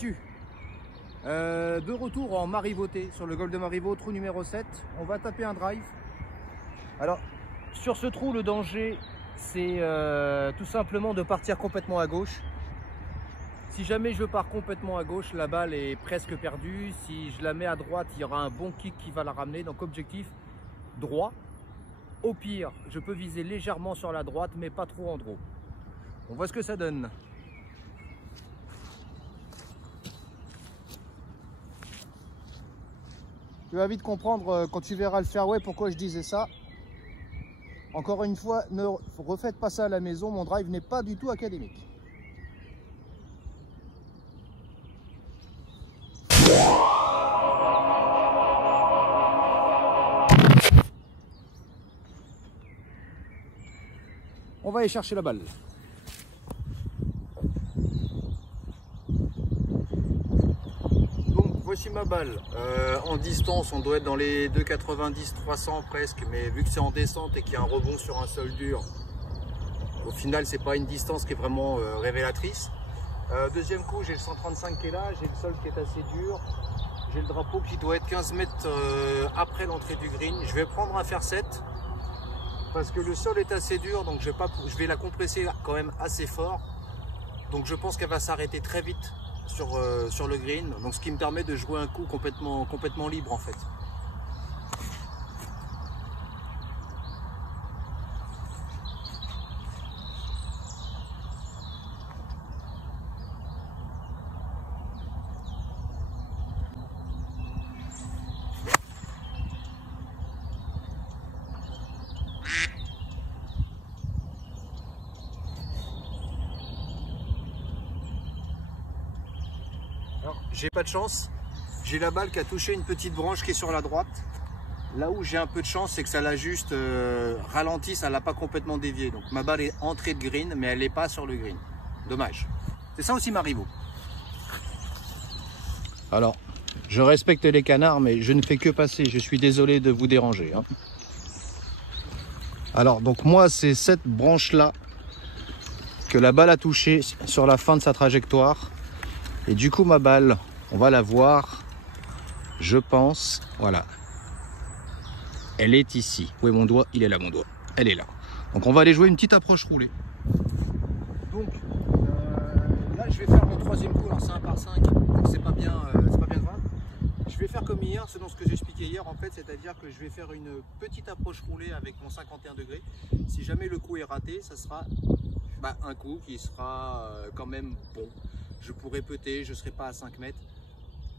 vas-tu? De retour en Marivoté, sur le golfe de Marivaux, trou numéro 7. On va taper un drive. Alors, sur ce trou, le danger, c'est tout simplement de partir complètement à gauche. Si jamais je pars complètement à gauche, la balle est presque perdue. Si je la mets à droite, il y aura un bon kick qui va la ramener. Donc objectif, droit. Au pire, je peux viser légèrement sur la droite, mais pas trop en draw. On voit ce que ça donne. Tu vas vite comprendre quand tu verras le fairway pourquoi je disais ça. Encore une fois, ne refaites pas ça à la maison, mon drive n'est pas du tout académique. On va aller chercher la balle. Donc voici ma balle. En distance, on doit être dans les 2,90, 300 presque, mais vu que c'est en descente et qu'il y a un rebond sur un sol dur, au final c'est pas une distance qui est vraiment révélatrice. Deuxième coup, j'ai le 135 qui est là, j'ai le sol qui est assez dur, j'ai le drapeau qui doit être 15 mètres après l'entrée du green. Je vais prendre un fer 7 parce que le sol est assez dur, donc je vais la compresser quand même assez fort. Donc je pense qu'elle va s'arrêter très vite sur le green, donc ce qui me permet de jouer un coup complètement libre en fait. J'ai pas de chance, j'ai la balle qui a touché une petite branche qui est sur la droite. Là où j'ai un peu de chance, c'est que ça l'a juste ralenti, ça l'a pas complètement dévié. Donc ma balle est entrée de green, mais elle n'est pas sur le green. Dommage. C'est ça aussi Marivaux. Alors, je respecte les canards, mais je ne fais que passer. Je suis désolé de vous déranger. Hein. Alors, donc moi, c'est cette branche-là que la balle a touché sur la fin de sa trajectoire. Et du coup, ma balle, on va la voir, je pense, voilà. Elle est ici. Où est mon doigt? Il est là, mon doigt. Elle est là. Donc, on va aller jouer une petite approche roulée. Donc, là, je vais faire mon troisième coup, c'est 1 par 5. Donc, c'est pas bien de 20. Je vais faire comme hier, selon ce que j'ai expliqué hier, en fait, c'est-à-dire que je vais faire une petite approche roulée avec mon 51 degrés. Si jamais le coup est raté, ça sera un coup qui sera quand même bon. Je pourrais putter, je ne serai pas à 5 mètres.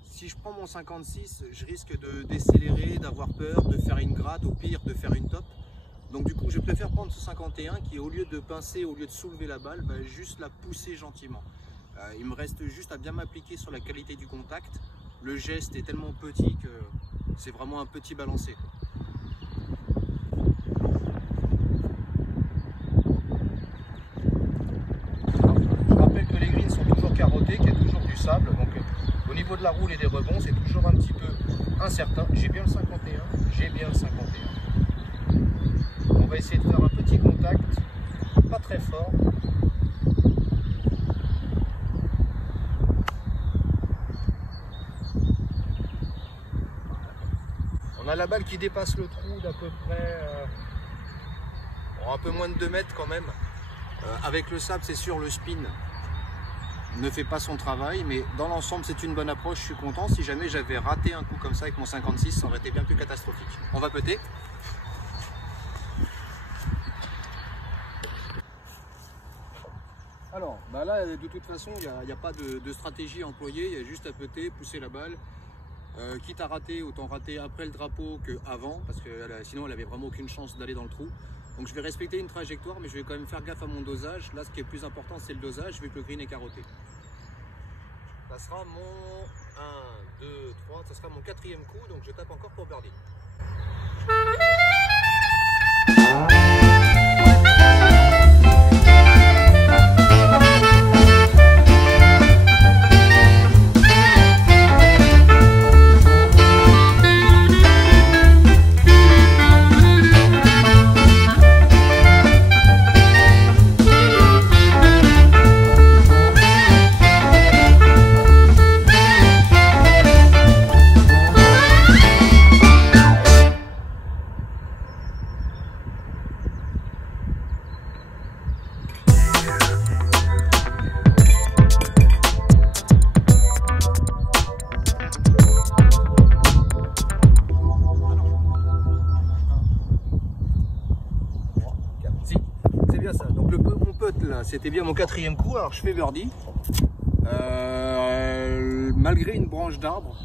Si je prends mon 56, je risque de décélérer, d'avoir peur, de faire une gratte, au pire de faire une top. Donc du coup, je préfère prendre ce 51 qui, au lieu de pincer, au lieu de soulever la balle, va juste la pousser gentiment. Il me reste juste à bien m'appliquer sur la qualité du contact. Le geste est tellement petit que c'est vraiment un petit balancier. Qu'il y a toujours du sable, donc au niveau de la roule et des rebonds c'est toujours un petit peu incertain. J'ai bien le 51, j'ai bien le 51. On va essayer de faire un petit contact, pas très fort. On a la balle qui dépasse le trou d'à peu près un peu moins de 2 mètres quand même. Avec le sable, c'est sûr, le spin ne fait pas son travail, mais dans l'ensemble c'est une bonne approche, je suis content. Si jamais j'avais raté un coup comme ça avec mon 56, ça aurait été bien plus catastrophique. On va putter. Alors là de toute façon il n'y a pas de stratégie employée, il y a juste à putter, pousser la balle. Quitte à rater, autant rater après le drapeau qu'avant, parce que sinon elle avait vraiment aucune chance d'aller dans le trou. Donc je vais respecter une trajectoire, mais je vais quand même faire gaffe à mon dosage. Là, ce qui est le plus important, c'est le dosage, vu que le green est carotté. Ça sera mon 1, 2, 3, ça sera mon 4e coup, donc je tape encore pour birdie. bien ça. Donc mon putt là, c'était bien mon 4e coup. Alors je fais birdie. Malgré une branche d'arbre.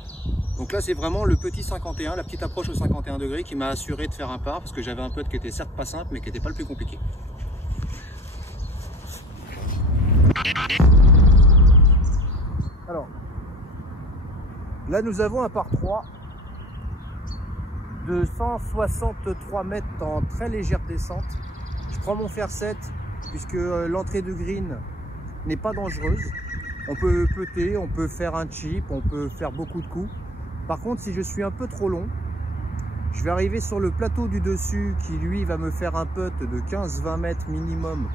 Donc là c'est vraiment le petit 51, la petite approche au 51 degrés qui m'a assuré de faire un par parce que j'avais un putt qui était certes pas simple mais qui n'était pas le plus compliqué. Alors là nous avons un par 3 de 163 mètres en très légère descente. Je prends mon fer 7 puisque l'entrée de green n'est pas dangereuse. On peut putter, on peut faire un chip, on peut faire beaucoup de coups. Par contre, si je suis un peu trop long, je vais arriver sur le plateau du dessus qui lui va me faire un putt de 15-20 mètres minimum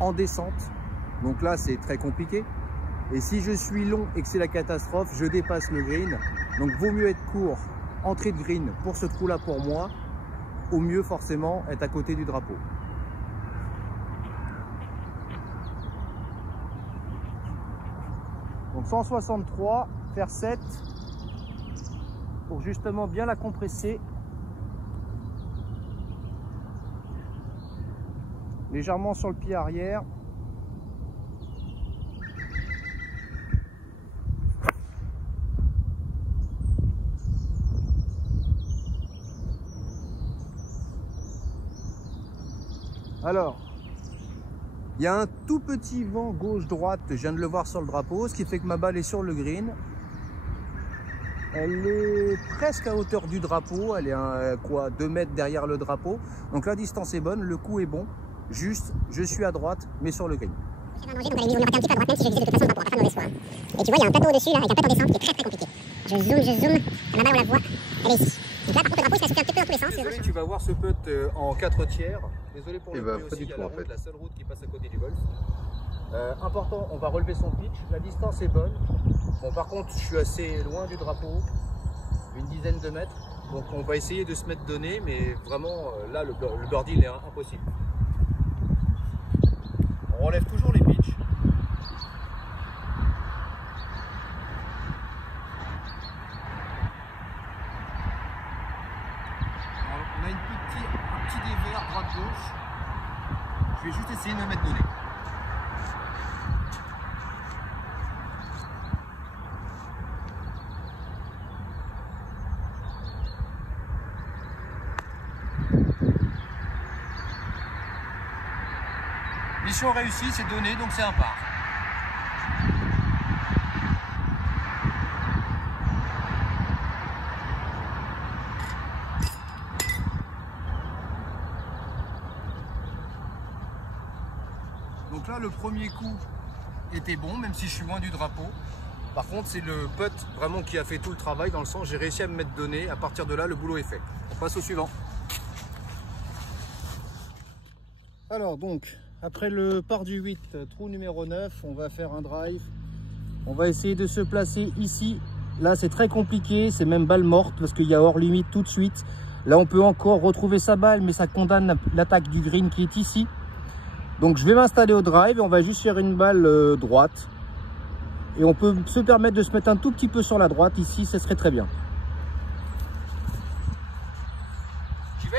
en descente. Donc là, c'est très compliqué. Et si je suis long et que c'est la catastrophe, je dépasse le green. Donc vaut mieux être court, entrée de green pour ce trou-là pour moi. Au mieux, forcément, être à côté du drapeau. Donc 163, faire 7 pour justement bien la compresser. Légèrement sur le pied arrière. Alors, il y a un tout petit vent gauche-droite, je viens de le voir sur le drapeau, ce qui fait que ma balle est sur le green. Elle est presque à hauteur du drapeau, elle est à quoi, 2 mètres derrière le drapeau. Donc la distance est bonne, le coup est bon, juste je suis à droite mais sur le green. Donc on avait mis un petit peu à droite, même si je visais de toute façon le drapeau, pas de mauvais soir. Et tu vois, il y a un plateau au-dessus là, avec un plateau en descente qui est très compliqué. Je zoome, la balle on la voit, elle est ici. Donc là par contre le drapeau il se fait un petit peu dans tous les sens. Désolé, tu vas voir ce putt en 4 tiers. Désolé pour le bruit pas aussi, du il y a tout, la en route, fait. la seule route qui passe à côté du golf. Important, on va relever son pitch, la distance est bonne. Bon par contre je suis assez loin du drapeau, une dizaine de mètres. Donc on va essayer de se mettre donné, mais vraiment là le birdie il est impossible. On relève toujours les pitchs. On a un petit dévers droite-gauche. Je vais juste essayer de me mettre donné. Mission réussie, c'est donné, donc c'est un par. Donc là, le premier coup était bon, même si je suis loin du drapeau. Par contre, c'est le putt vraiment qui a fait tout le travail, dans le sens j'ai réussi à me mettre donné. À partir de là, le boulot est fait. On passe au suivant. Alors donc, après le par du 8, trou numéro 9, on va faire un drive. On va essayer de se placer ici. Là, c'est très compliqué, c'est même balle morte parce qu'il y a hors limite tout de suite. Là, on peut encore retrouver sa balle, mais ça condamne l'attaque du green qui est ici. Donc, je vais m'installer au drive et on va juste faire une balle droite. Et on peut se permettre de se mettre un tout petit peu sur la droite ici, ce serait très bien. J'y vais.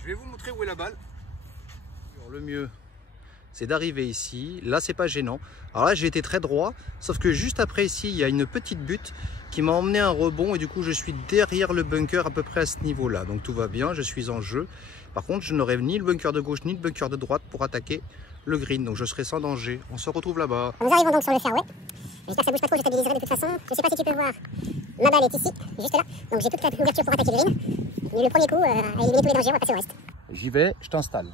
Je vais vous montrer où est la balle. Alors, le mieux, c'est d'arriver ici. Là, c'est pas gênant. Alors là, j'ai été très droit, sauf que juste après ici, il y a une petite butte qui m'a emmené un rebond et du coup, je suis derrière le bunker à peu près à ce niveau-là. Donc tout va bien, je suis en jeu. Par contre, je n'aurai ni le bunker de gauche ni le bunker de droite pour attaquer le green. Donc je serai sans danger. On se retrouve là-bas. Nous arrivons donc sur le fairway. J'espère que ça bouge pas trop, je stabiliserai de toute façon. Je sais pas si tu peux voir, ma balle est ici, juste là. Donc j'ai toute l'ouverture pour attaquer le green. Et le premier coup, à éliminer tous les dangers, on va passer au reste. J'y vais, je t'installe.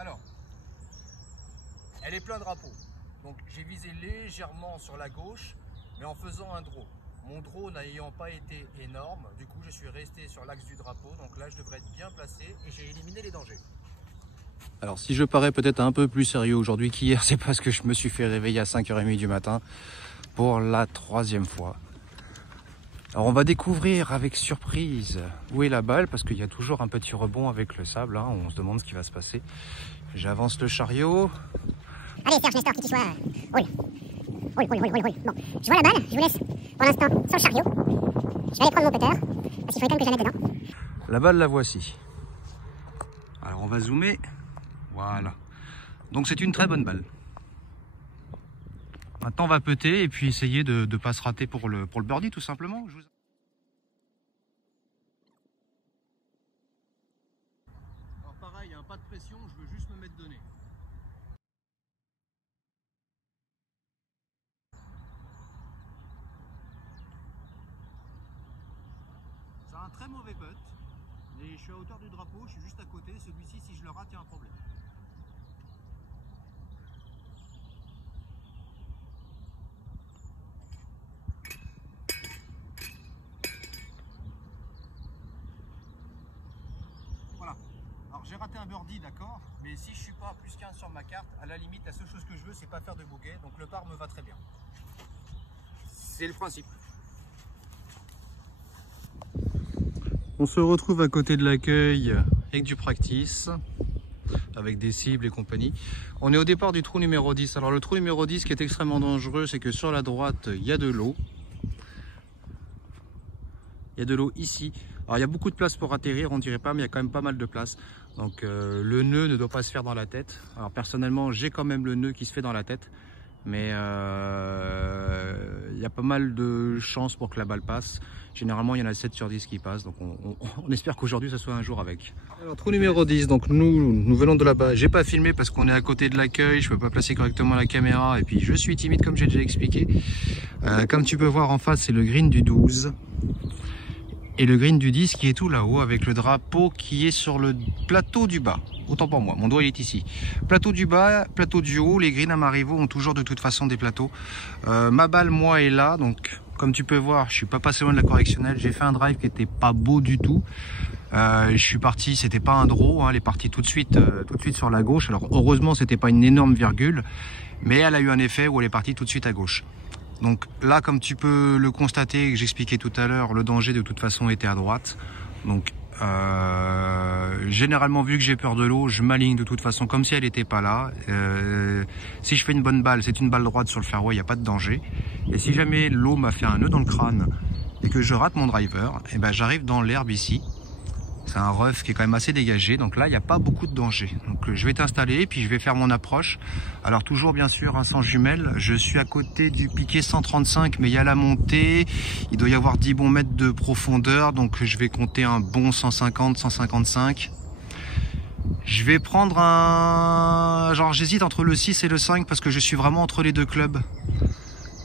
Alors, elle est plein drapeau. Donc j'ai visé légèrement sur la gauche, mais en faisant un draw. Mon draw n'ayant pas été énorme, du coup je suis resté sur l'axe du drapeau. Donc là je devrais être bien placé et j'ai éliminé les dangers. Alors si je parais peut-être un peu plus sérieux aujourd'hui qu'hier, c'est parce que je me suis fait réveiller à 5h30 du matin pour la 3e fois. Alors on va découvrir avec surprise où est la balle, parce qu'il y a toujours un petit rebond avec le sable, hein. On se demande ce qui va se passer. J'avance le chariot. Allez Serge, Nestor, qui tu sois, roule. Roule. Bon, je vois la balle, je vous laisse pour l'instant sur le chariot. Je vais aller prendre mon putter, parce qu'il faudrait quand même que j'en mette dedans. La balle, la voici. Alors on va zoomer. Voilà. Donc c'est une très bonne balle. Maintenant on va putter et puis essayer de ne pas se rater pour le birdie tout simplement. Alors pareil, pas de pression, je veux juste me mettre de nez. C'est un très mauvais putt, mais je suis à hauteur du drapeau, je suis juste à côté. Celui-ci, si je le rate, il y a un problème. Voilà. Alors j'ai raté un birdie, d'accord, mais si je suis pas à plus 15 sur ma carte, à la limite, la seule chose que je veux, c'est pas faire de bogey, donc le par me va très bien. C'est le principe. On se retrouve à côté de l'accueil avec du practice, avec des cibles et compagnie. On est au départ du trou numéro 10. Alors le trou numéro 10, qui est extrêmement dangereux, c'est que sur la droite, il y a de l'eau. Il y a de l'eau ici. Alors il y a beaucoup de place pour atterrir, on dirait pas, mais il y a quand même pas mal de place. Donc le nœud ne doit pas se faire dans la tête. Alors personnellement, j'ai quand même le nœud qui se fait dans la tête. Mais il y a pas mal de chances pour que la balle passe. Généralement, il y en a 7 sur 10 qui passent. Donc on espère qu'aujourd'hui, ça soit un jour avec. Alors, trou numéro 10. Donc nous venons de là-bas. J'ai pas filmé parce qu'on est à côté de l'accueil. Je peux pas placer correctement la caméra. Et puis, je suis timide comme j'ai déjà expliqué. Comme tu peux voir en face, c'est le green du 12. Et le green du 10 qui est tout là-haut avec le drapeau qui est sur le plateau du bas. Autant pour moi, mon doigt il est ici. Plateau du bas, plateau du haut, les greens à Marivaux ont toujours de toute façon des plateaux. Ma balle, moi, est là, donc comme tu peux voir, je suis pas passé loin de la correctionnelle. J'ai fait un drive qui était pas beau du tout. Je suis parti, c'était pas un draw, hein, elle est partie tout de suite sur la gauche. Alors heureusement, c'était pas une énorme virgule, mais elle a eu un effet où elle est partie tout de suite à gauche. Donc là, comme tu peux le constater, que j'expliquais tout à l'heure, le danger de toute façon était à droite. Donc généralement, vu que j'ai peur de l'eau, je m'aligne de toute façon comme si elle n'était pas là. Si je fais une bonne balle, c'est une balle droite sur le fairway, il n'y a pas de danger. Et si jamais l'eau m'a fait un nœud dans le crâne et que je rate mon driver, et ben j'arrive dans l'herbe ici. C'est un rough qui est quand même assez dégagé, donc là il n'y a pas beaucoup de danger. Donc je vais t'installer, puis je vais faire mon approche. Alors toujours bien sûr hein, sans jumelles, je suis à côté du piquet 135, mais il y a la montée, il doit y avoir 10 bons mètres de profondeur, donc je vais compter un bon 150, 155. Je vais prendre un... genre j'hésite entre le 6 et le 5 parce que je suis vraiment entre les deux clubs.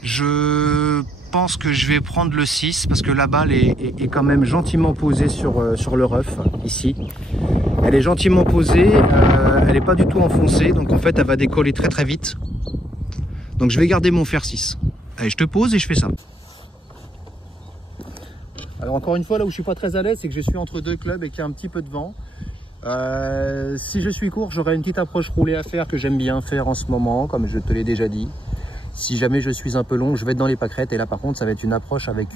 Je pense que je vais prendre le 6 parce que la balle est quand même gentiment posée sur le rough ici. Elle est gentiment posée, elle n'est pas du tout enfoncée, donc en fait elle va décoller très très vite. Donc je vais garder mon fer 6. Allez, je te pose et je fais ça. Alors encore une fois, là où je suis pas très à l'aise, c'est que je suis entre deux clubs et qu'il y a un petit peu de vent. Si je suis court, j'aurai une petite approche roulée à faire que j'aime bien faire en ce moment, comme je te l'ai déjà dit. Si jamais je suis un peu long, je vais être dans les pâquerettes et là par contre ça va être une approche avec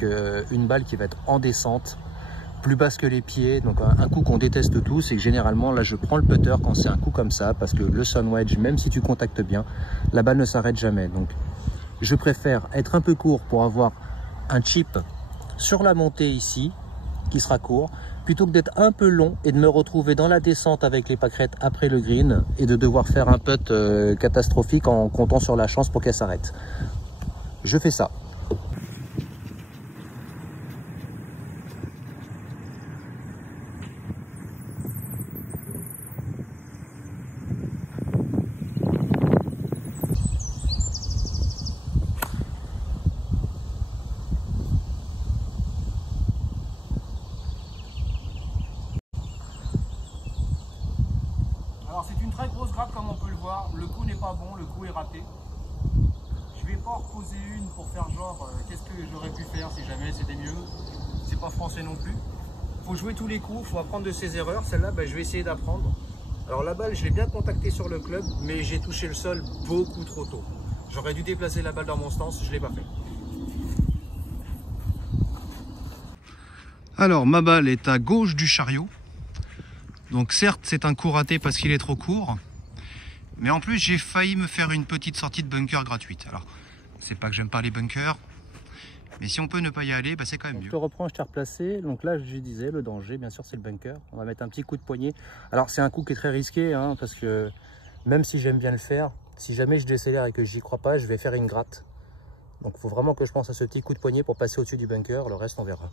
une balle qui va être en descente, plus basse que les pieds. Donc un coup qu'on déteste tous, c'est que généralement là je prends le putter quand c'est un coup comme ça, parce que le sun wedge, même si tu contactes bien, la balle ne s'arrête jamais. Donc je préfère être un peu court pour avoir un chip sur la montée ici, qui sera court, plutôt que d'être un peu long et de me retrouver dans la descente avec les pâquerettes après le green et de devoir faire un putt catastrophique en comptant sur la chance pour qu'elle s'arrête. Je fais ça. Alors c'est une très grosse le coup est raté. Je vais pas en reposer une pour faire genre qu'est-ce que j'aurais pu faire si jamais c'était mieux. C'est pas français non plus. Faut jouer tous les coups, faut apprendre de ses erreurs. Celle-là, je vais essayer d'apprendre. Alors la balle, je l'ai bien contactée sur le club, mais j'ai touché le sol beaucoup trop tôt. J'aurais dû déplacer la balle dans mon stance, je l'ai pas fait. Alors ma balle est à gauche du chariot. Donc certes c'est un coup raté parce qu'il est trop court. Mais en plus j'ai failli me faire une petite sortie de bunker gratuite. Alors c'est pas que j'aime pas les bunkers. Mais si on peut ne pas y aller, c'est quand même mieux. Je te reprends, je t'ai replacé. Donc là, je disais, le danger, bien sûr, c'est le bunker. On va mettre un petit coup de poignet. Alors, c'est un coup qui est très risqué, hein, parce que même si j'aime bien le faire, si jamais je décélère et que j'y crois pas, je vais faire une gratte. Donc, il faut vraiment que je pense à ce petit coup de poignet pour passer au-dessus du bunker. Le reste, on verra.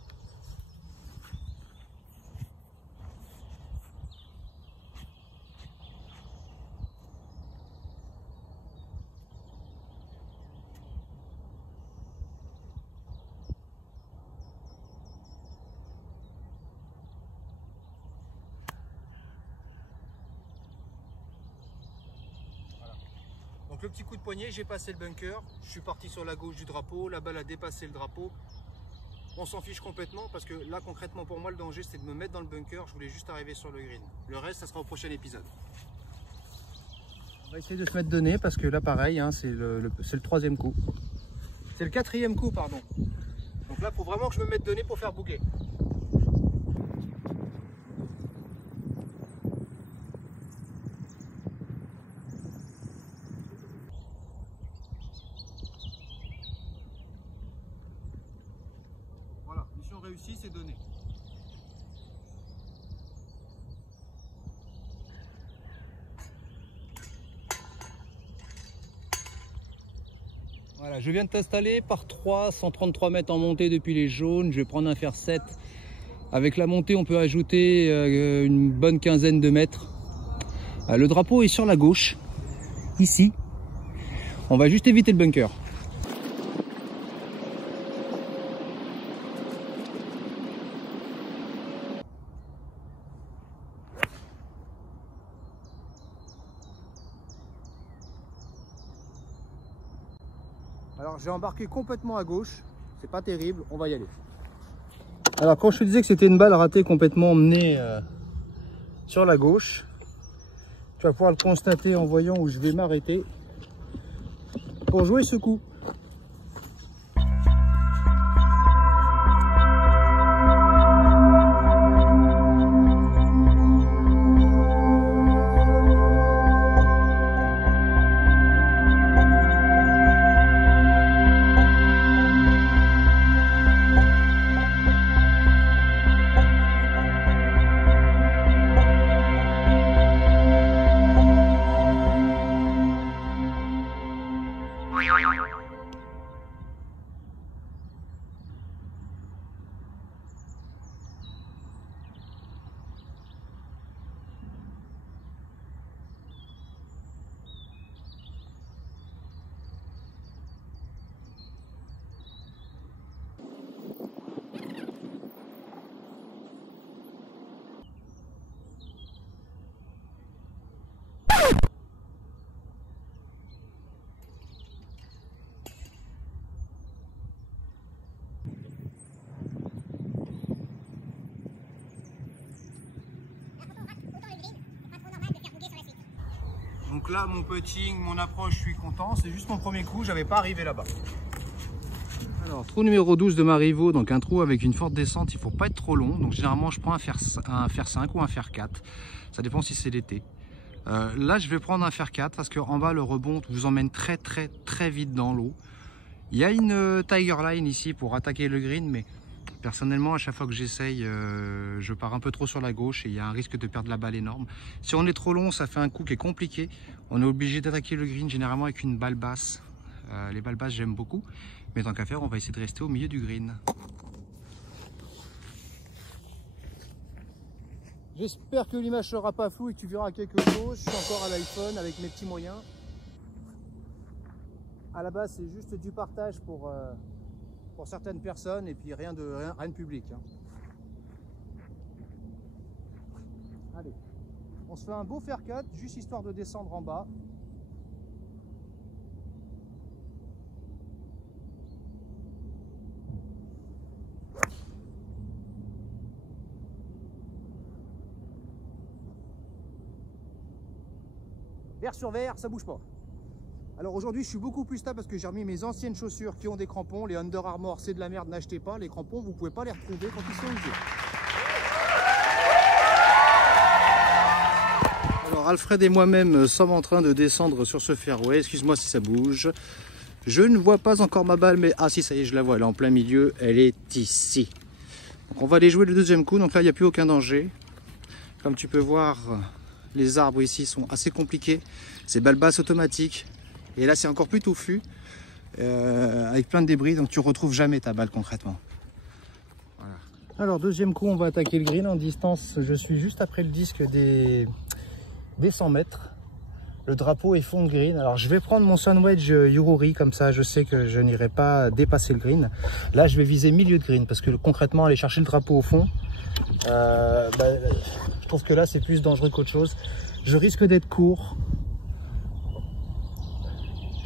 Donc le petit coup de poignet, j'ai passé le bunker, je suis parti sur la gauche du drapeau, la balle a dépassé le drapeau. On s'en fiche complètement parce que là concrètement pour moi le danger c'était de me mettre dans le bunker, je voulais juste arriver sur le green. Le reste ça sera au prochain épisode. On va essayer de se mettre de nez parce que là pareil, hein, c'est le troisième coup. C'est le quatrième coup pardon. Donc là il faut vraiment que je me mette de nez pour faire bouquet. Mission réussie, c'est donné. Voilà, je viens de t'installer par 3, 133 mètres en montée depuis les jaunes. Je vais prendre un fer 7. Avec la montée, on peut ajouter une bonne quinzaine de mètres. Le drapeau est sur la gauche, ici. On va juste éviter le bunker. Alors j'ai embarqué complètement à gauche, c'est pas terrible, on va y aller. Alors quand je te disais que c'était une balle ratée complètement emmenée sur la gauche, tu vas pouvoir le constater en voyant où je vais m'arrêter pour jouer ce coup. Donc là, mon putting, mon approche, je suis content. C'est juste mon premier coup, j'avais pas arrivé là-bas. Alors, trou numéro 12 de Marivaux, donc un trou avec une forte descente, il faut pas être trop long. Donc généralement, je prends un fer 5 ou un fer 4. Ça dépend si c'est l'été. Là, je vais prendre un fer 4 parce qu'en bas, le rebond vous emmène très vite dans l'eau. Il y a une Tiger Line ici pour attaquer le green, mais personnellement, à chaque fois que j'essaye, je pars un peu trop sur la gauche et il y a un risque de perdre la balle énorme. Si on est trop long, ça fait un coup qui est compliqué. On est obligé d'attaquer le green généralement avec une balle basse. Les balles basses, j'aime beaucoup. Mais tant qu'à faire, on va essayer de rester au milieu du green. J'espère que l'image sera pas floue et que tu verras quelque chose. Je suis encore à l'iPhone avec mes petits moyens. À la base, c'est juste du partage pour certaines personnes et puis rien de public. Hein. Allez, on se fait un beau faircut, juste histoire de descendre en bas. verre sur verre, ça bouge pas. Alors aujourd'hui, je suis beaucoup plus stable parce que j'ai remis mes anciennes chaussures qui ont des crampons. Les Under Armour, c'est de la merde, n'achetez pas. Les crampons, vous pouvez pas les retrouver quand ils sont usés. Alors Alfred et moi-même sommes en train de descendre sur ce fairway. Excuse-moi si ça bouge. Je ne vois pas encore ma balle, mais ah si, ça y est, je la vois. Elle est en plein milieu. Elle est ici. Donc on va aller jouer le deuxième coup. Donc là, il n'y a plus aucun danger. Comme tu peux voir, les arbres ici sont assez compliqués. C'est balle basse automatique. Et là, c'est encore plus touffu, avec plein de débris, donc tu retrouves jamais ta balle concrètement. Voilà. Alors, deuxième coup, on va attaquer le green en distance. Je suis juste après le disque des 100 mètres. Le drapeau est fond de green. Alors, je vais prendre mon Sunwedge Yururi, comme ça, je sais que je n'irai pas dépasser le green. Là, je vais viser milieu de green, parce que concrètement, aller chercher le drapeau au fond, je trouve que là, c'est plus dangereux qu'autre chose. Je risque d'être court.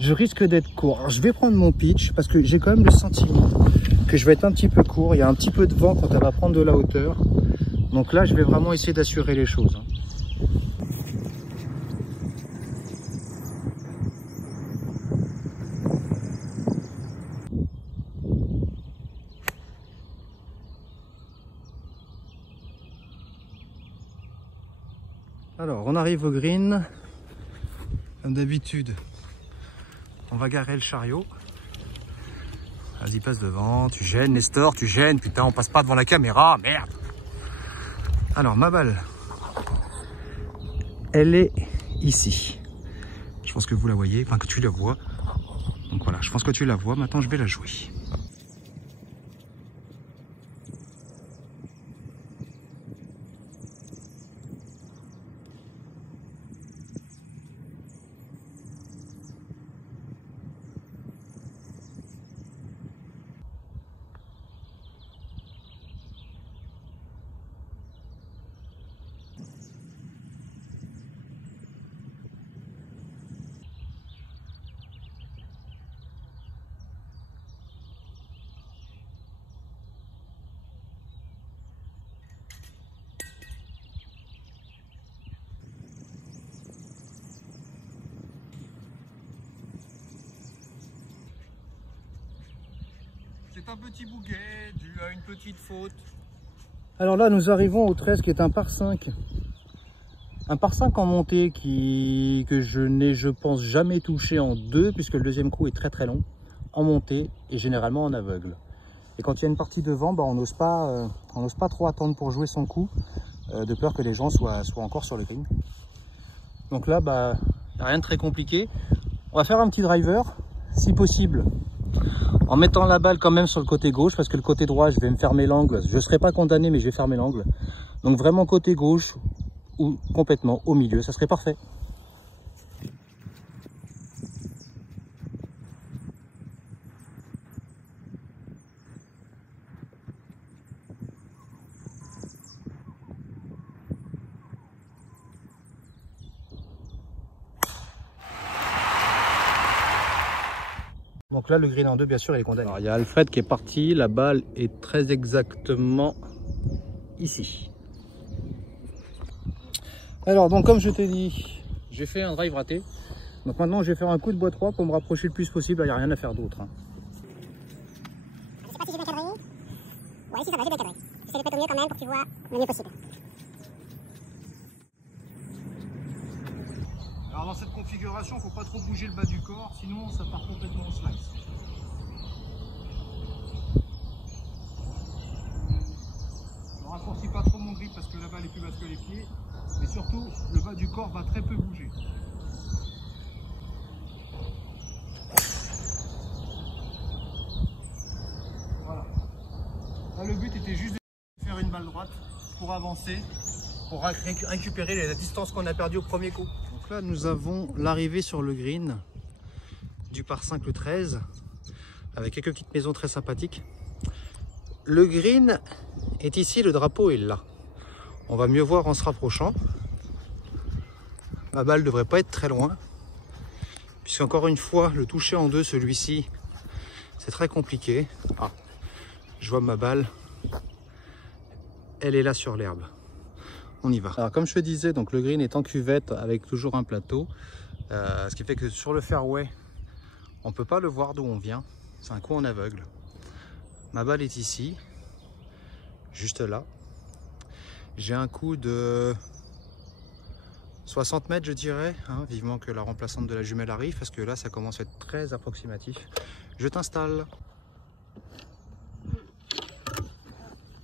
Alors, je vais prendre mon pitch parce que j'ai quand même le sentiment que je vais être un petit peu court. Il y a un petit peu de vent quand elle va prendre de la hauteur. Donc là, je vais vraiment essayer d'assurer les choses. Alors, on arrive au green. Comme d'habitude. On va garer le chariot. Vas-y, passe devant. Tu gênes, Nestor, tu gênes. Putain, on passe pas devant la caméra. Merde. Alors, ma balle, elle est ici. Je pense que vous la voyez, enfin que tu la vois. Donc voilà, je pense que tu la vois. Maintenant, je vais la jouer. C'est un petit bouquet dû à une petite faute. Alors là, nous arrivons au 13 qui est un par 5. Un par 5 en montée que je n'ai, je pense, jamais touché en 2 puisque le deuxième coup est très très long en montée et généralement en aveugle. Et quand il y a une partie de vent, on n'ose pas trop attendre pour jouer son coup de peur que les gens soient encore sur le green. Donc là, il n'y a rien de très compliqué. On va faire un petit driver, si possible, en mettant la balle quand même sur le côté gauche, parce que le côté droit, je vais me fermer l'angle. Je ne serai pas condamné, mais je vais fermer l'angle. Donc vraiment côté gauche ou complètement au milieu, ça serait parfait. Donc là, le green en 2, bien sûr, il est condamné. Alors, il y a Alfred qui est parti. La balle est très exactement ici. Alors, donc, comme je t'ai dit, j'ai fait un drive raté. Donc maintenant, je vais faire un coup de bois 3 pour me rapprocher le plus possible. Il n'y a rien à faire d'autre. Je sais pas si j'ai bien cadré. Ouais, si ça va, j'ai bien cadré. J'essaie de mettre au mieux quand même pour que tu vois le mieux possible. Alors dans cette configuration, il ne faut pas trop bouger le bas du corps, sinon ça part complètement au slice. Je ne raccourcis pas trop mon grip parce que la balle est plus basse que les pieds, mais surtout le bas du corps va très peu bouger. Voilà. Là, le but était juste de faire une balle droite pour avancer, pour récupérer la distance qu'on a perdue au premier coup. Donc là, nous avons l'arrivée sur le green du par 5 le 13, avec quelques petites maisons très sympathiques. Le green est ici, le drapeau est là. On va mieux voir en se rapprochant. La balle ne devrait pas être très loin, puisqu'encore une fois, le toucher en 2, celui-ci, c'est très compliqué. Ah, je vois ma balle, elle est là sur l'herbe. On y va. Alors comme je te disais, donc le green est en cuvette avec toujours un plateau. Ce qui fait que sur le fairway, on ne peut pas le voir d'où on vient. C'est un coup en aveugle. Ma balle est ici, juste là. J'ai un coup de 60 mètres, je dirais, hein, vivement que la remplaçante de la jumelle arrive, parce que là, ça commence à être très approximatif. Je t'installe.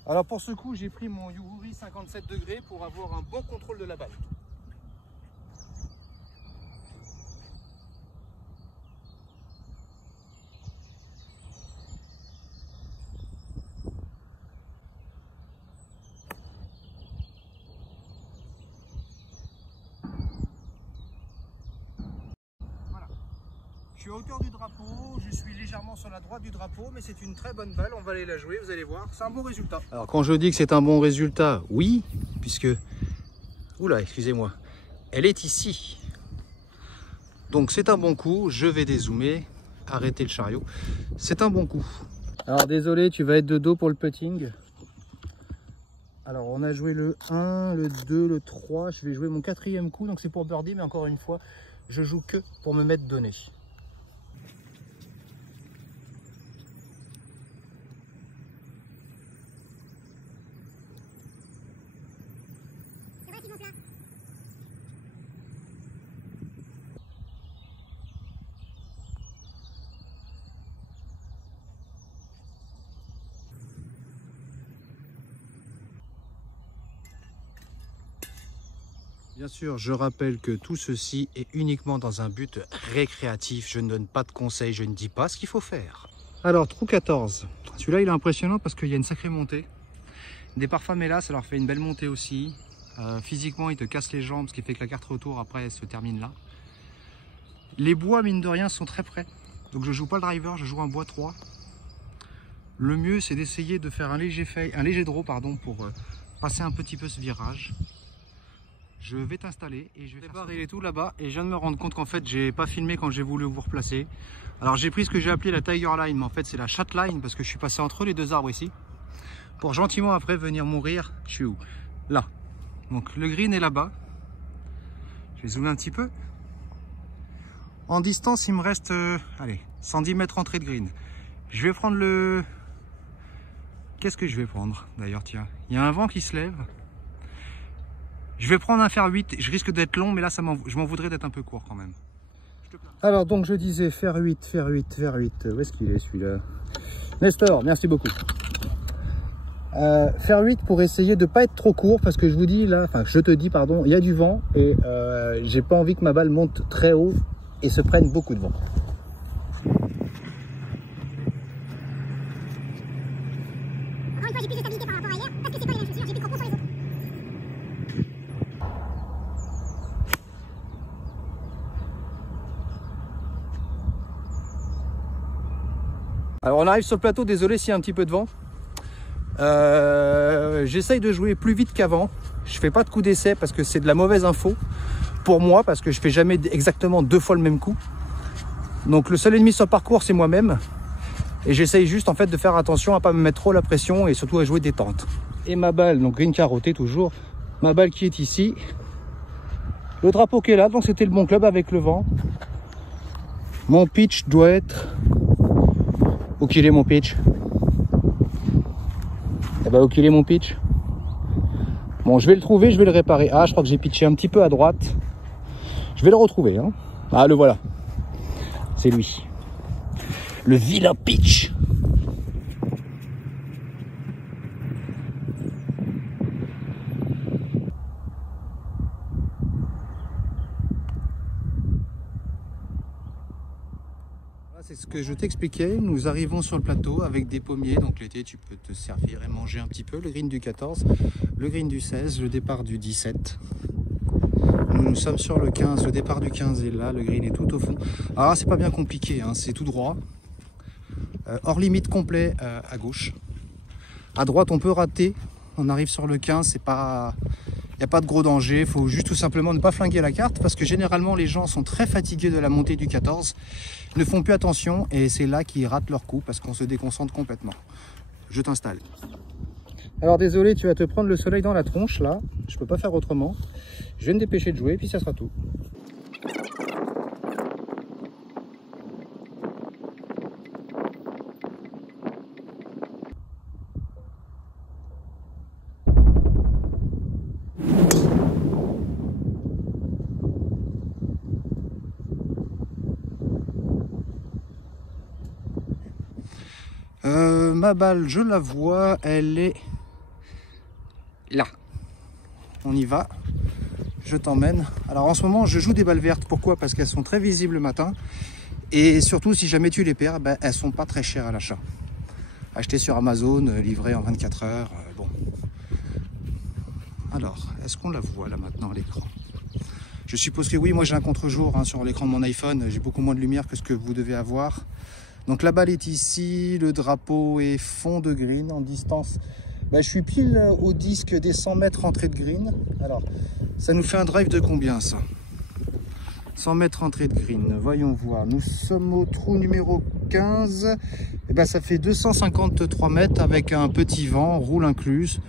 Alors pour ce coup, j'ai pris mon Yuguri 57 degrés pour avoir un bon contrôle de la balle. Je suis à hauteur du drapeau, je suis légèrement sur la droite du drapeau, mais c'est une très bonne balle, on va aller la jouer, vous allez voir, c'est un bon résultat. Alors quand je dis que c'est un bon résultat, oui, puisque, oula, excusez-moi, elle est ici. Donc c'est un bon coup, je vais dézoomer, arrêter le chariot, c'est un bon coup. Alors désolé, tu vas être de dos pour le putting. Alors on a joué le 1, le 2, le 3, je vais jouer mon 4e coup, donc c'est pour birdie, mais encore une fois, je joue que pour me mettre donné. Bien sûr, je rappelle que tout ceci est uniquement dans un but récréatif. Je ne donne pas de conseils, je ne dis pas ce qu'il faut faire. Alors, trou 14. Celui-là, il est impressionnant parce qu'il y a une sacrée montée. Des Parfumella, ça leur fait une belle montée aussi. Physiquement, ils te cassent les jambes, ce qui fait que la carte retour, après, elle se termine là. Les bois, mine de rien, sont très près. Donc, je joue pas le driver, je joue un bois 3. Le mieux, c'est d'essayer de faire un léger draw, pardon, pour passer un petit peu ce virage. Je vais t'installer et je vais... Le départ, il est tout là-bas et je viens de me rendre compte qu'en fait j'ai pas filmé quand j'ai voulu vous replacer. Alors j'ai pris ce que j'ai appelé la Tiger Line, mais en fait c'est la Chat Line parce que je suis passé entre les deux arbres ici. Pour gentiment après venir mourir, je suis où? Là. Donc le green est là-bas. Je vais zoomer un petit peu. En distance il me reste, allez, 110 mètres entrée de green. Je vais prendre le... Qu'est-ce que je vais prendre d'ailleurs, tiens. Il y a un vent qui se lève. Je vais prendre un fer 8, je risque d'être long, mais là, je m'en voudrais d'être un peu court quand même. Alors, donc, je disais fer 8, fer 8, fer 8. Où est-ce qu'il est, celui-là? Nestor, merci beaucoup. Fer 8 pour essayer de ne pas être trop court, parce que je vous dis, là, enfin, je te dis, pardon, il y a du vent, et j'ai pas envie que ma balle monte très haut et se prenne beaucoup de vent. Encore une fois, j'ai plus de stabilité par rapport à hier, parce que c'est pas les mêmes chaussures, j'ai plus de crampons sur les autres. Alors on arrive sur le plateau, désolé s'il y a un petit peu de vent. J'essaye de jouer plus vite qu'avant. Je fais pas de coup d'essai parce que c'est de la mauvaise info pour moi, parce que je fais jamais exactement 2 fois le même coup. Donc le seul ennemi sur le parcours, c'est moi-même. Et j'essaye juste en fait de faire attention à pas me mettre trop la pression et surtout à jouer détente. Et ma balle, donc green carotté toujours, ma balle qui est ici. Le drapeau qui est là, donc c'était le bon club avec le vent. Mon pitch doit être... Où qu'il est mon pitch? Eh ben où qu'il est mon pitch? Bon, je vais le trouver, je vais le réparer. Ah, je crois que j'ai pitché un petit peu à droite. Je vais le retrouver, hein. Ah, le voilà. C'est lui. Le vilain pitch. C'est ce que je t'expliquais, nous arrivons sur le plateau avec des pommiers, donc l'été tu peux te servir et manger un petit peu. Le green du 14, le green du 16, le départ du 17. Nous sommes sur le 15, le départ du 15 est là, le green est tout au fond. Alors c'est pas bien compliqué, hein, c'est tout droit. Hors limite complet à gauche. À droite on peut rater, on arrive sur le 15, c'est pas... Il n'y a pas de gros danger, il faut juste tout simplement ne pas flinguer la carte parce que généralement les gens sont très fatigués de la montée du 14, ne font plus attention et c'est là qu'ils ratent leur coup parce qu'on se déconcentre complètement. Je t'installe. Alors désolé, tu vas te prendre le soleil dans la tronche là, je peux pas faire autrement. Je vais me dépêcher de jouer et puis ça sera tout. Ma balle, je la vois, elle est là. On y va, je t'emmène. Alors en ce moment, je joue des balles vertes. Pourquoi? Parce qu'elles sont très visibles le matin. Et surtout, si jamais tu les perds, ben, elles sont pas très chères à l'achat. Achetées sur Amazon, livrées en 24 heures. Bon. Alors, est-ce qu'on la voit là maintenant à l'écran? Je suppose que oui, moi j'ai un contre-jour hein, sur l'écran de mon iPhone. J'ai beaucoup moins de lumière que ce que vous devez avoir. Donc la balle est ici, le drapeau est fond de green en distance. Ben, je suis pile au disque des 100 mètres entrée de green. Alors, ça nous fait un drive de combien ça? 100 mètres entrée de green, voyons voir. Nous sommes au trou numéro 15. Et ben, ça fait 253 mètres avec un petit vent, roule incluse.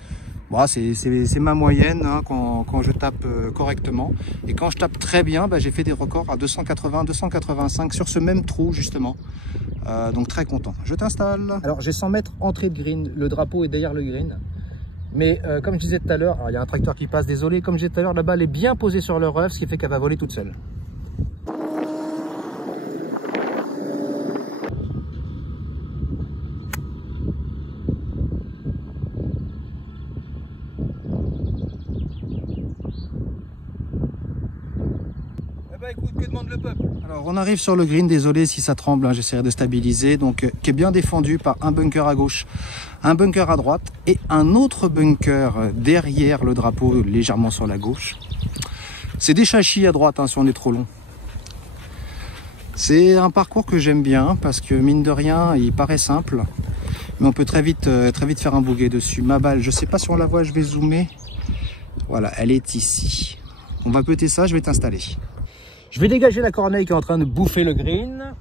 Bon, c'est ma moyenne hein, quand je tape correctement. Et quand je tape très bien, ben, j'ai fait des records à 280, 285 sur ce même trou justement. Donc très content. Je t'installe. Alors j'ai 100 mètres entrée de green. Le drapeau est derrière le green. Mais comme je disais tout à l'heure, il y a un tracteur qui passe, désolé. Comme je disais tout à l'heure, la balle est bien posée sur le rough, ce qui fait qu'elle va voler toute seule. Écoute, que demande le peuple? Alors on arrive sur le green, désolé si ça tremble, hein, j'essaierai de stabiliser, donc qui est bien défendu par un bunker à gauche, un bunker à droite et un autre bunker derrière le drapeau, légèrement sur la gauche. C'est des châchis à droite hein, si on est trop long. C'est un parcours que j'aime bien parce que mine de rien, il paraît simple, mais on peut très vite faire un bogey dessus. Ma balle, je sais pas si on la voit, je vais zoomer. Voilà, elle est ici. On va péter ça, je vais t'installer. Je vais dégager la corneille qui est en train de bouffer le green.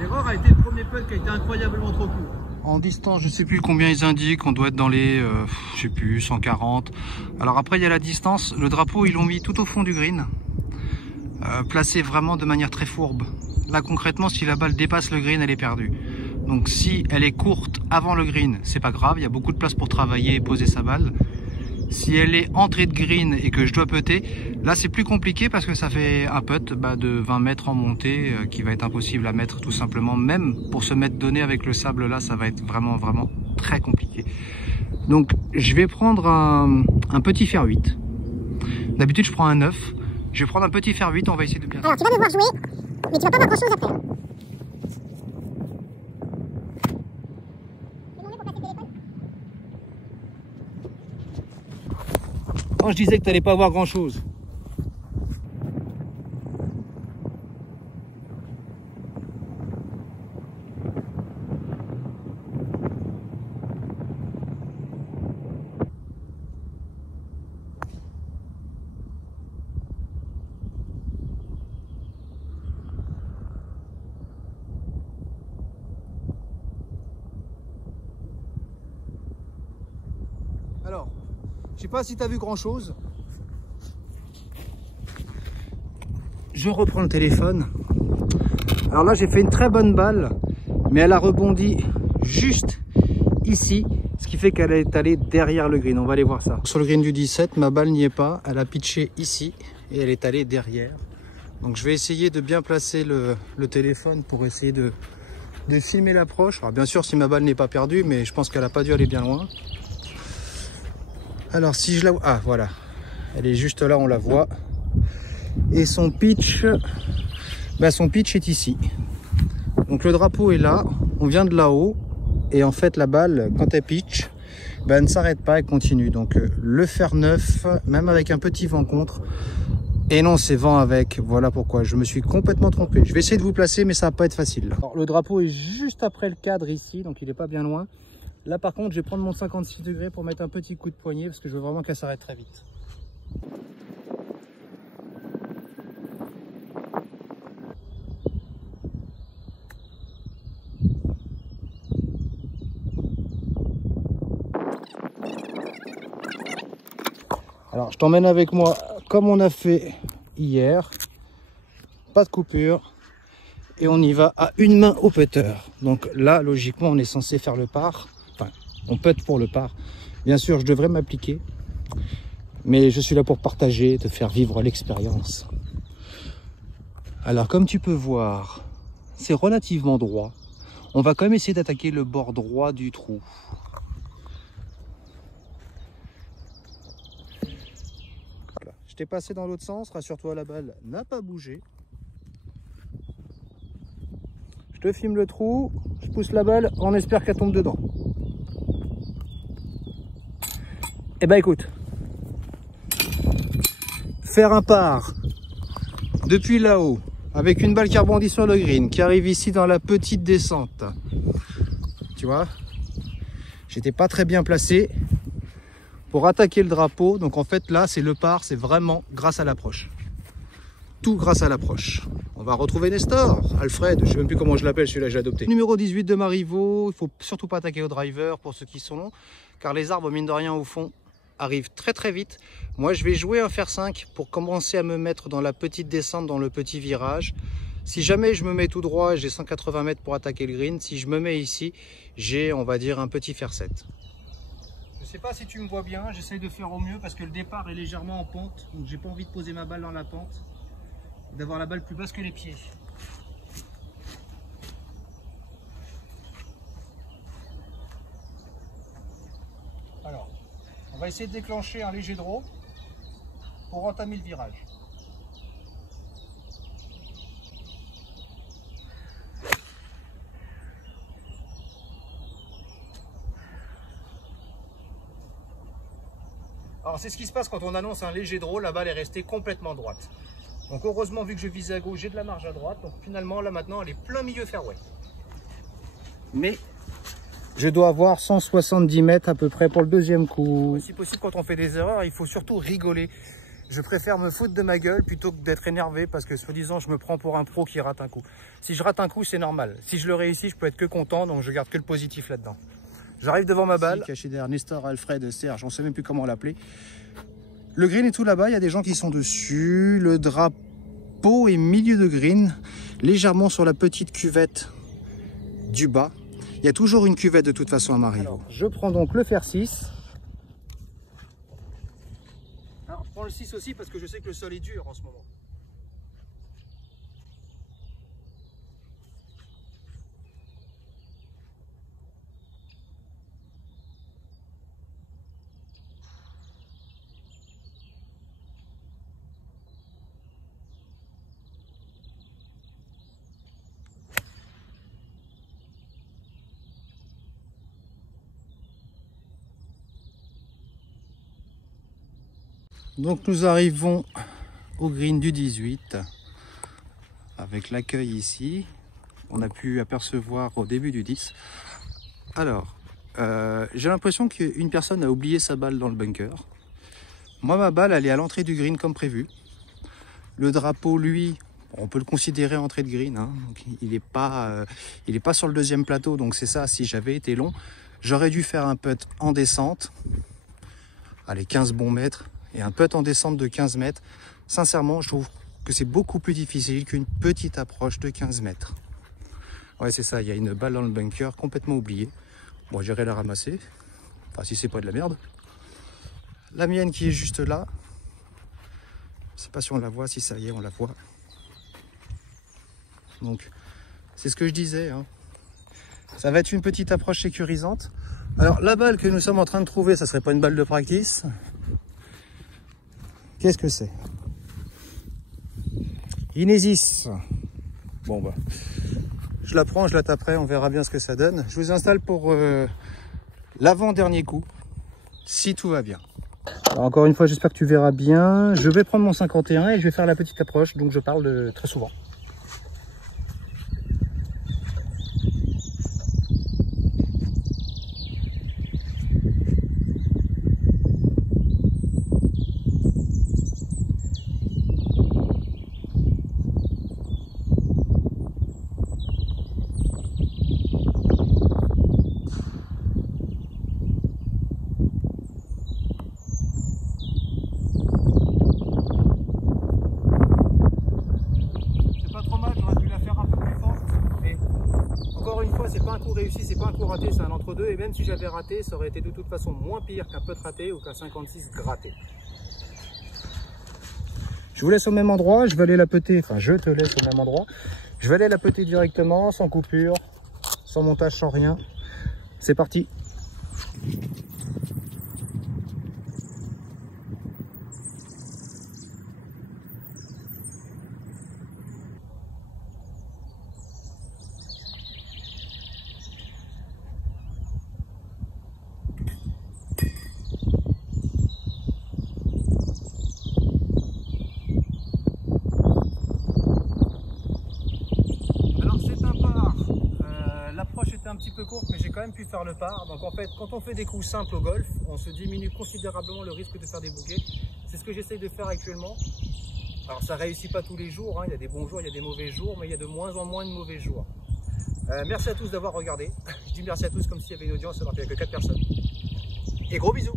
L'erreur a été le premier putt qui a été incroyablement trop court. En distance, je ne sais plus combien ils indiquent, on doit être dans les, je sais plus, 140. Alors après, il y a la distance, le drapeau, ils l'ont mis tout au fond du green. Placée vraiment de manière très fourbe. Là concrètement, si la balle dépasse le green, elle est perdue. Donc si elle est courte avant le green, c'est pas grave, il y a beaucoup de place pour travailler et poser sa balle. Si elle est entrée de green et que je dois putter, là c'est plus compliqué parce que ça fait un putt de 20 mètres en montée qui va être impossible à mettre tout simplement. Même pour se mettre donné avec le sable là, ça va être vraiment très compliqué. Donc je vais prendre un petit fer 8. D'habitude je prends un 9. Je vais prendre un petit fer 8, on va essayer de bien... Alors tu vas devoir jouer, mais tu vas pas avoir grand chose après. Quand je disais que tu n'allais pas avoir grand chose. Alors, je sais pas si tu as vu grand chose. Je reprends le téléphone. Alors là, j'ai fait une très bonne balle, mais elle a rebondi juste ici, ce qui fait qu'elle est allée derrière le green. On va aller voir ça. Sur le green du 17, ma balle n'y est pas. Elle a pitché ici et elle est allée derrière. Donc je vais essayer de bien placer le téléphone pour essayer de filmer l'approche. Alors bien sûr, si ma balle n'est pas perdue, mais je pense qu'elle n'a pas dû aller bien loin. Alors si je la vois, ah voilà, elle est juste là, on la voit. Et son pitch, son pitch est ici. Donc le drapeau est là, on vient de là-haut. Et en fait la balle, quand elle pitch, elle ne s'arrête pas, elle continue. Donc le fer 9, même avec un petit vent contre. Et non, c'est vent avec, voilà pourquoi. Je me suis complètement trompé. Je vais essayer de vous placer, mais ça va pas être facile. Alors, le drapeau est juste après le cadre ici, donc il n'est pas bien loin. Là par contre, je vais prendre mon 56 degrés pour mettre un petit coup de poignet parce que je veux vraiment qu'elle s'arrête très vite. Alors je t'emmène avec moi comme on a fait hier. Pas de coupure. Et on y va à une main au putter. Donc là, logiquement, on est censé faire le par. Enfin, on putt pour le par. Bien sûr, je devrais m'appliquer. Mais je suis là pour partager, te faire vivre l'expérience. Alors, comme tu peux voir, c'est relativement droit. On va quand même essayer d'attaquer le bord droit du trou. Voilà. Je t'ai passé dans l'autre sens, rassure-toi, la balle n'a pas bougé. Je te filme le trou, je pousse la balle, on espère qu'elle tombe dedans. Eh ben écoute, faire un par depuis là-haut, avec une balle qui rebondit sur le green, qui arrive ici dans la petite descente. Tu vois, j'étais pas très bien placé pour attaquer le drapeau. Donc en fait là, c'est le par, c'est vraiment grâce à l'approche. Tout grâce à l'approche. On va retrouver Nestor, Alfred, je ne sais même plus comment je l'appelle, celui-là j'ai adopté. Numéro 18 de Marivaux, il faut surtout pas attaquer au driver pour ceux qui sont longs, car les arbres, mine de rien, au fond, arrivent très très vite. Moi je vais jouer un fer 5 pour commencer à me mettre dans la petite descente, dans le petit virage. Si jamais je me mets tout droit, j'ai 180 mètres pour attaquer le green. Si je me mets ici, j'ai, on va dire, un petit fer 7. Je sais pas si tu me vois bien, j'essaye de faire au mieux parce que le départ est légèrement en pente, donc j'ai pas envie de poser ma balle dans la pente, d'avoir la balle plus basse que les pieds. Alors, on va essayer de déclencher un léger draw pour entamer le virage. Alors c'est ce qui se passe quand on annonce un léger draw, la balle est restée complètement droite. Donc heureusement, vu que je visais à gauche, j'ai de la marge à droite. Donc finalement, là maintenant, elle est plein milieu fairway. Mais je dois avoir 170 mètres à peu près pour le deuxième coup. Si possible, quand on fait des erreurs, il faut surtout rigoler. Je préfère me foutre de ma gueule plutôt que d'être énervé parce que soi-disant, je me prends pour un pro qui rate un coup. Si je rate un coup, c'est normal. Si je le réussis, je peux être que content, donc je garde que le positif là-dedans. J'arrive devant ma balle. Caché derrière Nestor, Alfred, Serge, on ne sait même plus comment l'appeler. Le green est tout là-bas, il y a des gens qui sont dessus. Le drapeau est milieu de green, légèrement sur la petite cuvette du bas. Il y a toujours une cuvette de toute façon à Marivaux. Je prends donc le fer 6. Alors, je prends le 6 aussi parce que je sais que le sol est dur en ce moment. Donc nous arrivons au green du 18 avec l'accueil ici. On a pu apercevoir au début du 10. Alors, j'ai l'impression qu'une personne a oublié sa balle dans le bunker. Moi, ma balle, elle est à l'entrée du green comme prévu. Le drapeau, lui, on peut le considérer entrée de green. Hein. Donc, il n'est pas sur le deuxième plateau. Donc c'est ça, si j'avais été long, j'aurais dû faire un putt en descente. Allez, 15 bons mètres. Et un putt en descente de 15 mètres, sincèrement, je trouve que c'est beaucoup plus difficile qu'une petite approche de 15 mètres. Ouais, c'est ça, il y a une balle dans le bunker complètement oubliée. Bon, j'irai la ramasser, enfin si c'est pas de la merde. La mienne qui est juste là, je sais pas si on la voit, si ça y est, on la voit. Donc, c'est ce que je disais, hein. Ça va être une petite approche sécurisante. Alors, la balle que nous sommes en train de trouver, ça serait pas une balle de practice? Qu'est-ce que c'est? Inesis. Bon bah, je la prends, je la taperai, on verra bien ce que ça donne. Je vous installe pour l'avant-dernier coup, si tout va bien. Alors encore une fois, j'espère que tu verras bien. Je vais prendre mon 51 et je vais faire la petite approche, donc je parle très souvent. c'est pas un coup réussi, c'est pas un coup raté, c'est un entre-deux. Et même si j'avais raté, ça aurait été de toute façon moins pire qu'un putt raté ou qu'un 56 gratté. Je vous laisse au même endroit, je vais aller la putter, enfin je te laisse au même endroit. Je vais aller la putter directement, sans coupure, sans montage, sans rien. C'est parti. Un petit peu courte, mais j'ai quand même pu faire le par. Donc en fait, quand on fait des coups simples au golf, on se diminue considérablement le risque de faire des bouquets. C'est ce que j'essaye de faire actuellement. Alors ça réussit pas tous les jours, hein. Il y a des bons jours, il y a des mauvais jours, mais il y a de moins en moins de mauvais jours. Merci à tous d'avoir regardé. Je dis merci à tous comme s'il y avait une audience alors qu'il n'y a que 4 personnes. Et gros bisous.